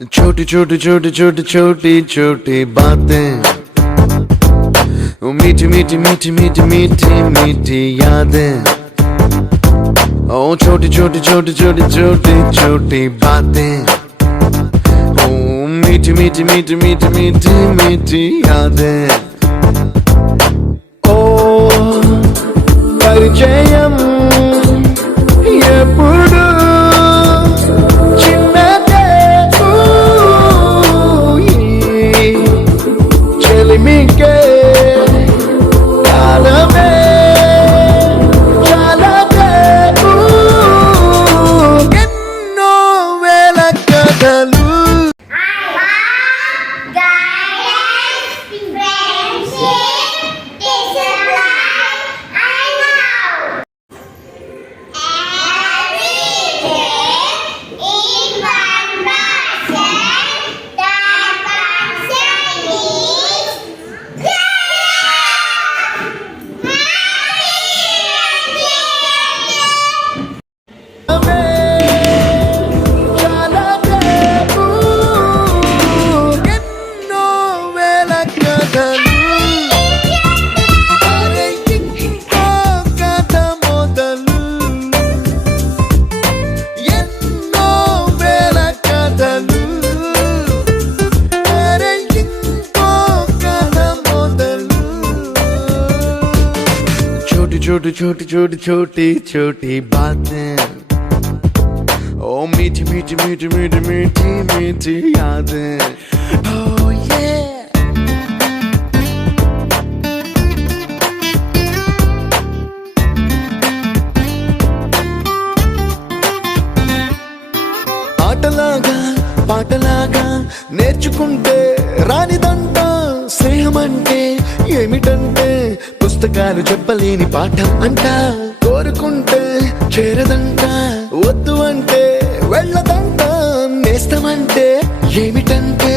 छोटी छोटी छोटी छोटी छोटी छोटी बातें, मीठी मीठी मीठी मीठी मीठी मीठी यादें। ओ छोटी छोटी छोटी छोटी छोटी छोटी बातें, ओ मीठी मीठी मीठी मीठी मीठी मीठी यादें। ओ परिचयम ఎప్పుడు చిన్నదే చెలిమికే కాలమే చాలదే ఎన్నో వేల కథలు छोटी छोटी छोटी छोटी छोटी बातें, ओ मीठी मीठी मीठी मीठी मीठी मीठी यादें। Oh yeah। ఆటలాగా పాటలాగా నేర్చుకుంటే రానిదంట స్నేహమంటే ఏమిటంటే పుస్తకాలు చెప్పలేని పాఠం అంట, కోరుకుంటే చేరదంట వద్దు అంటే వెళ్ళదంట, నేస్తమంటే ఏమిటంటే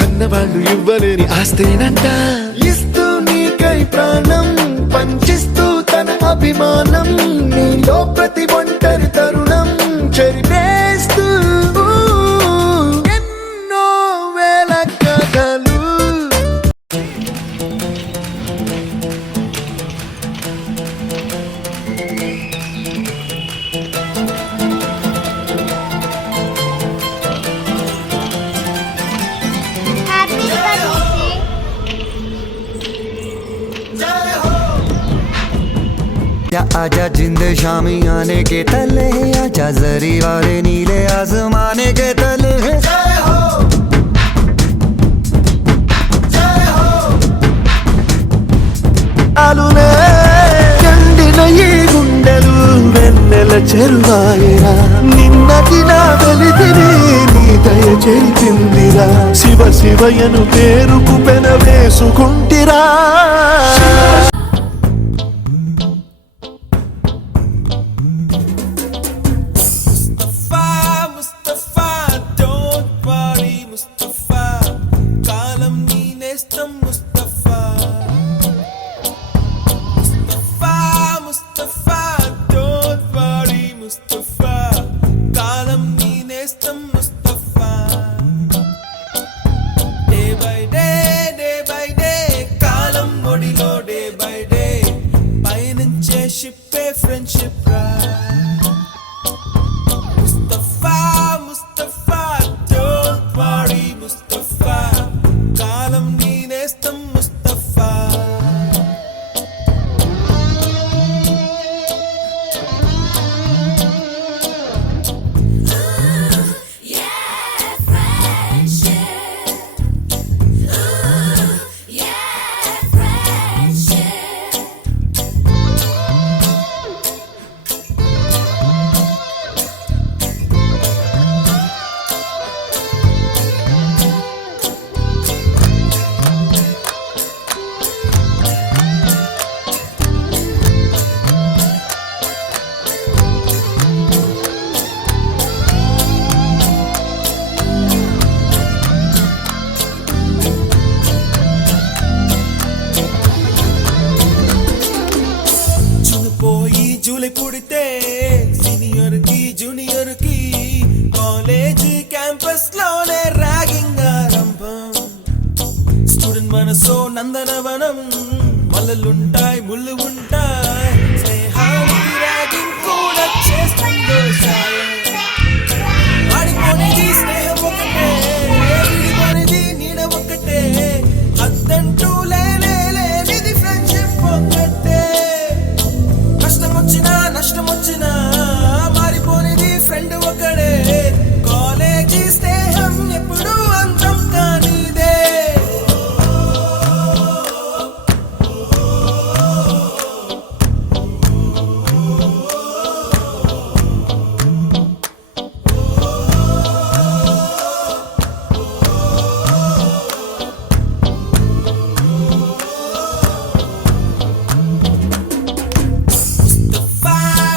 కన్నవాళ్ళు ఇవ్వలేని ఆస్తేనంట, ఇస్తూ నీకై ప్రాణం పంచిస్తూ తన అభిమానం, నీలో ప్రతి ఒంటరి తరుణం చెరిపేస్తూ ఎన్నో వేల కథలు। आजा जिंद शामी आने के तले, आजा जरी वाले नीले आसमाने के तले। ఆలునే ఎండిన ఈ గుండెలు వెన్నెల చెరువాయిరా, నిన్నటి నా వెలితిని నీ దయ చెరిపిందిరా, శివ శివయను పేరుకు పెన వేసుకుంటిరా। Friendship ride. Mustafa, Mustafa, don't worry, Mustafa. Kalam nee nestam Mustafa. July పుడితే సీనియర్ కి జూనియర్ కి కాలేజ్ క్యాంపస్ లోనే రా నందనవనం మల్లలుంటాయి ముళ్ళు ఉంటాయి స్నేహానికి ర్యాగింగ్ కూడా చేస్తుందో సాయం వాడిపోనిది స్నేహం ఒకటే విడిపోనిది నీడ ఒకటే అద్దంటూ లేనిది ఫ్రెండ్షిప్ ఒకటే కష్టం వచ్చినా నష్టం వచ్చినా మారిపోనిది ఫ్రెండ్ ఒకడే కాలేజీ స్నేహం ఎప్పుడు అంతం కానిదే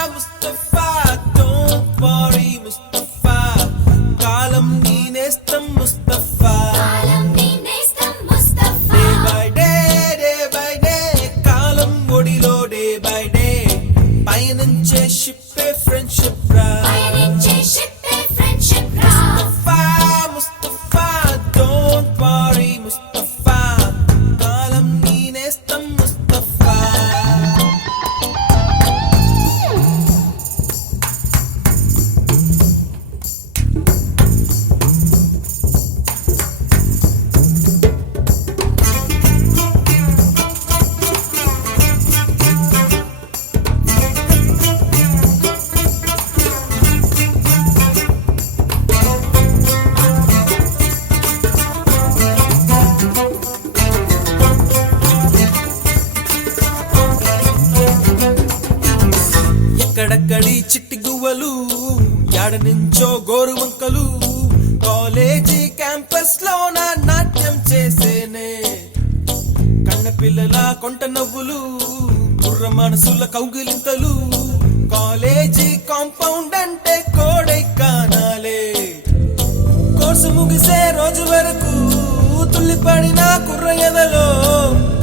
ముస్తఫా don't worry ముస్తఫా కాలం నీ నేస్తం ముస్తఫా డే బై డే కాలం ఒడిలో డే బై డే పయనించే షిప్పే ఫ్రెండ్షిప్ రా ముస్తఫా don't worry ముస్తఫా కాలం నీ నేస్తం ముస్తఫా ఎక్కడక్కడి చిట్టి గువ్వలు యాడ నుంచో గోరు వంకలు కాలేజీ క్యాంపస్ లో నా నాట్యం చేసేనే కన్న పిల్లల కొంట నవ్వులు కుర్ర మనసుల కౌగిలింతలు కాలేజీ కాంపౌండ్ అంటే కోడై కానాలే కోర్సు ముగిసే రోజు వరకు తుల్లిపడిన కుర్ర ఎదలో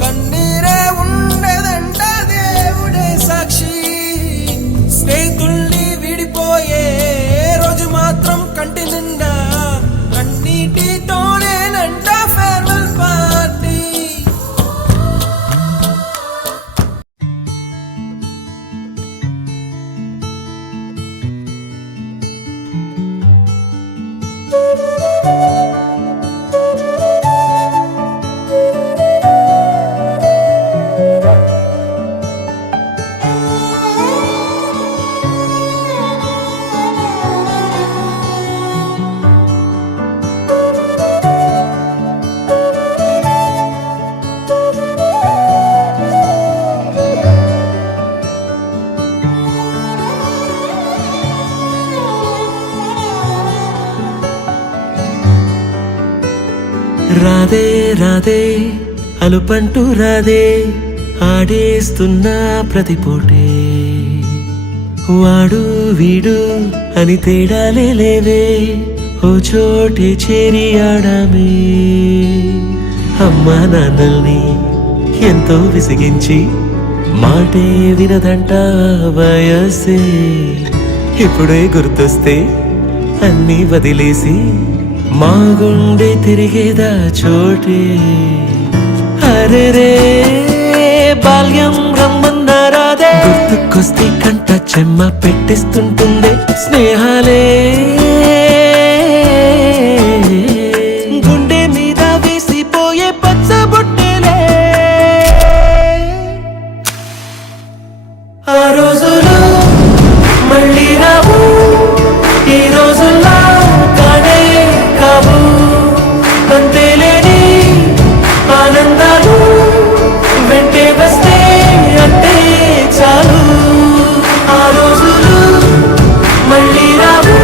కన్నీరే ఉండేదంట దేవుడే సాక్షి స్నేహితుల్ని విడిపోయే రోజు మాత్రం కంటి నిండా కన్నీటితోనేనంట ఫేర్వెల్ పార్టీ రాధే రాధే అలుపంటూ రాధే ఆడేస్తున్నా ప్రతిపోటే వాడు వీడు అని తేడాలే లేవే ఓ చోటే చేరి ఆడామే అమ్మా నాన్నల్ని ఎంతో విసిగించి మాటే వినదంట వయసే ఇప్పుడే గుర్తొస్తే అన్నీ వదిలేసి మా గుండె తిరిగేదా చోటే అరే రే బాల్యం రమ్మన్నారాదే గుర్తుకొస్తే కంట చెమ్మ పెట్టిస్తుంటుందే స్నేహాలే గుండె మీద వేసిపోయే పచ్చబొట్టెలే ఆ రోజులు మళ్ళీ రావు ఈ రోజుల్లో కానే కావు అంతేలేని ఆనందాలు వెంటే వస్తే అంతే చాలు ఆ రోజులు మళ్ళీ రావు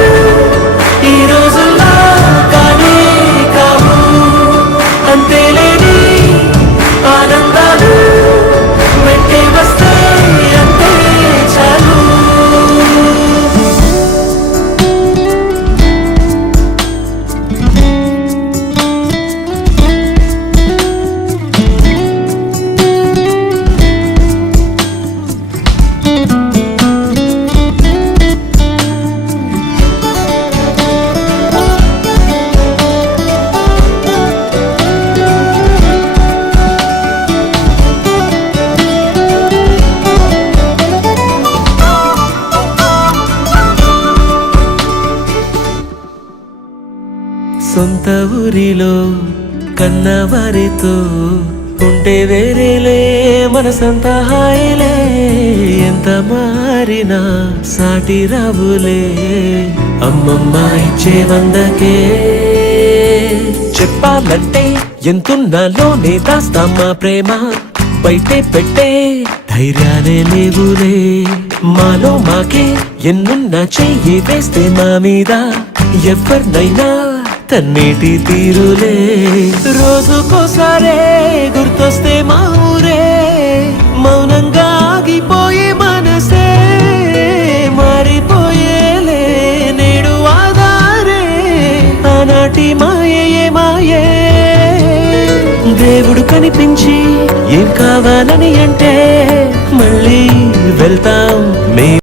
సొంత ఊరిలో కన్నవారితో ఉంటే వేరేలే మనసంతా హాయిలే ఎంత మారినా సాటి రావులే అమ్మమ్మ ఇచ్చే 100కే చెప్పాలంటే ఎంతున్నాలోనే దాస్తామా ప్రేమ బయటే పెట్టే ధైర్యాలే లేవులే మాలో మాకే ఎన్నున్నా చెయ్యి వేస్తే మా మీద ఎవరినైనా తన్నేటి తీరులే రోజుకోసారే గుర్తొస్తే మా ఊరే మౌనంగా ఆగిపోయే మనసే మారిపోయేలే నేడు ఆధారే ఆనాటి మాయే మాయే దేవుడు కనిపించి ఏం కావాలని అంటే మళ్ళీ వెళ్తాం మే